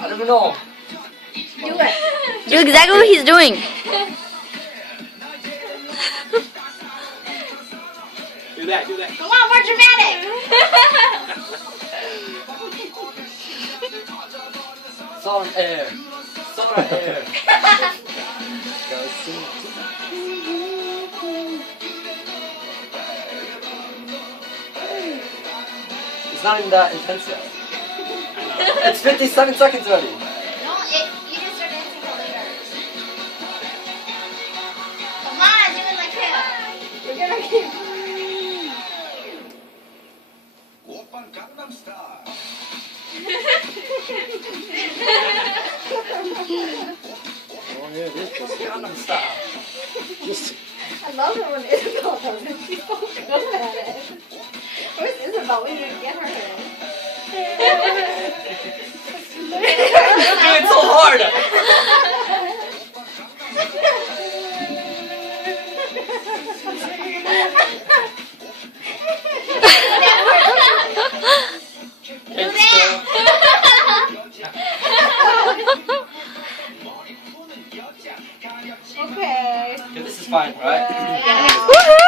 I don't know. Do it. Do exactly what he's doing. Do that, do that. Come on, more dramatic. Song air. Song air. It's not even that intense yet. It's 57 seconds already. No, you just start dancing till later. Come on, do it like him. We're gonna keep. Oppan Gangnam Style. Oh yeah, this is Gangnam Style. Just I love it when Isabel does it. She's so good at it. Where's Isabel? We need to get her in. do it so hard. Do that. Okay. Okay, this is fine, right? Yeah. Woohoo!